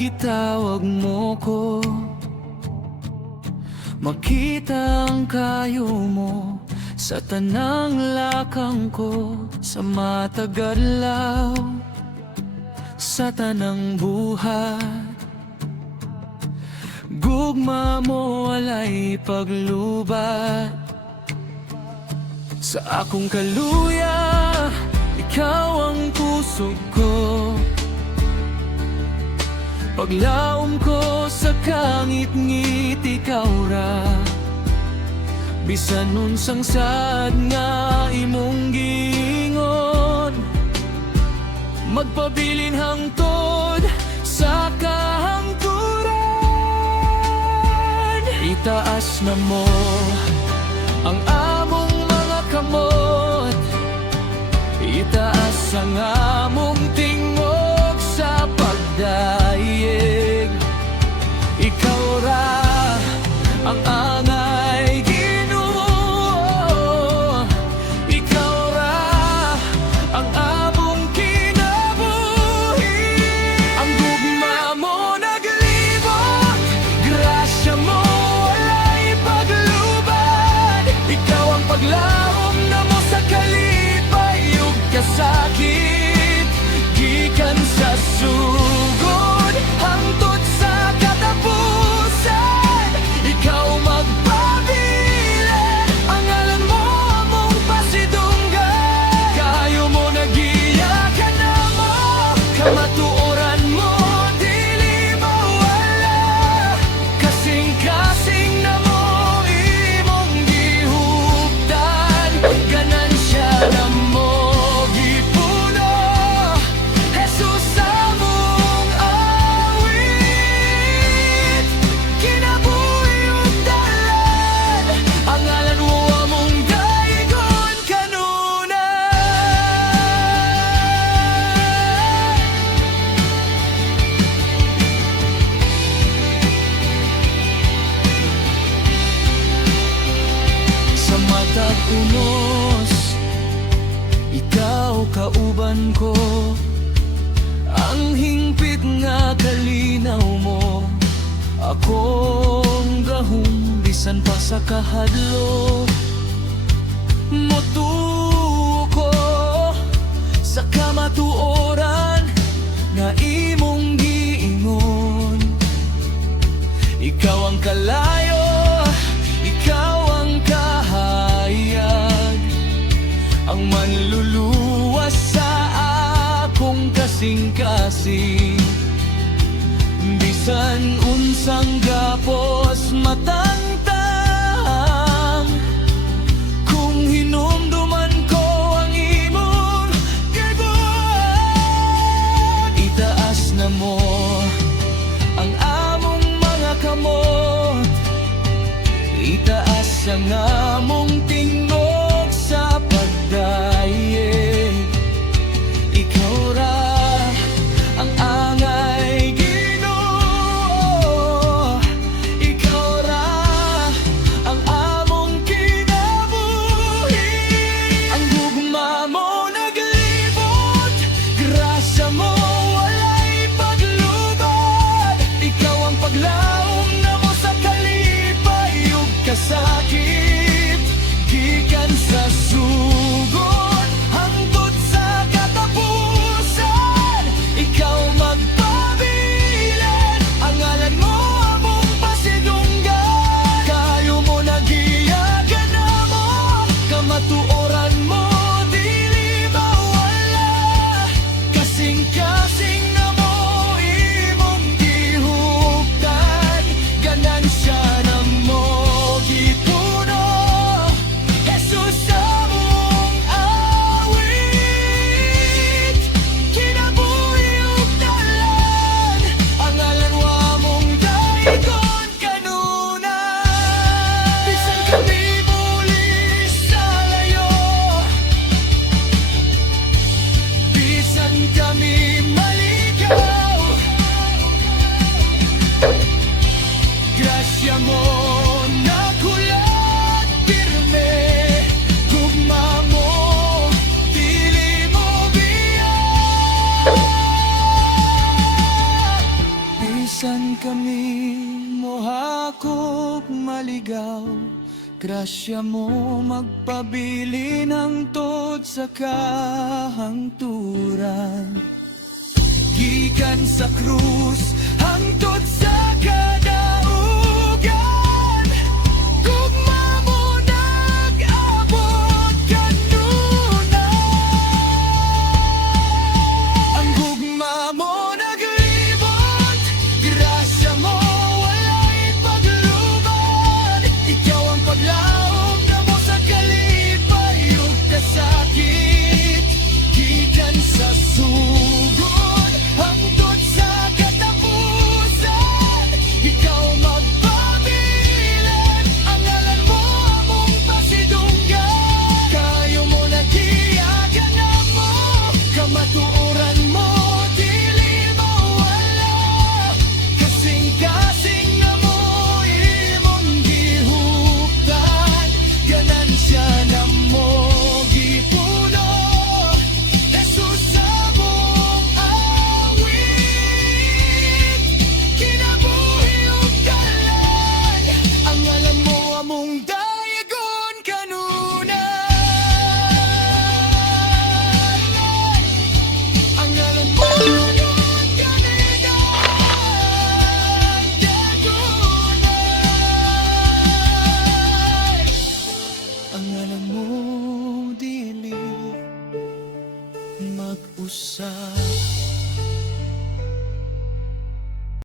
Gitawag mo ko, makita ang kayo mo sa tanang lakang ko, sa matagadlaw, sa tanang buhay. Gugma mo walay paglubat sa akong kaluya, ikaw ang puso ko. Paglaom ko sa kangit-ngit, ikaw ra. Bisan unsang sad nga imong giingon, magpabilin hangtod sa kahangturan. Itaas na mo ang among mga kamot, itaas ang among tingog sa pagdaig. Ikaw ra ang angay, Ginoo. Ikaw ra ang among kinabuhi. Ang gugma mo naglibot, grasya mo walay paglubad. Ikaw ang paglaom na mo sa kalipay ug kasakit, gikan sa sugod hangtod sa katapusan. Ikaw magpabilin, ang ngalan mo among pasidunggan. Kayo mo nagiya ka na mo, kamatuoran mo dili mawala. Kasing-kasing na mo imong gihuptan, ganansya na mo gipuno. Jesus among awit, kinabuhi ug dalan. Ang ngalan mo among daigon kanunay. Sa matag unos, ikaw kauban ko. Ang hingpit nga kalinaw mo, akong gahom bisan pa sa kahadlo. Motuo ko sa kamatuoran nga imong giingon. Ikaw ang kalayo, ikaw ang kahayag, ang manluluwas sa akong kasing-kasing. Bisan unsang gapos matangtang, kung hinumduman ko ang imong gibuhat. Itaas na mo ang among mga kamot, itaas ang among tingog sa pagdaig. Ikaw ra ang angay, Ginoo. Ikaw ra ang among kinabuhi. Ang gugma mo naglibot, grasya mo walay paglubad. Ikaw ang paglaom na mo sa kalipay ug kasakit, gikan sa sugod hangtod sa katapusan. Ikaw magpabilin, ang ngalan mo among pasidunggan. Kayo mo nagiya ka na mo, kamatuoran mo dili mawala. Kasing-kasing na mo imong gihuptan, ganansya na mo gipuno. Jesus among awit, kinabuhi ug dalan. Ang ngalan mo among daigon kanunay. Bisan kami muli sa layo, bisan kami maligaw, grasya mo nakulat pirme. Gugma mo dili mo biya. Bisan kami mohakop maligaw, grasya mo magpabili ng tod sa kahangturan. Gikan sa krus hangtod sa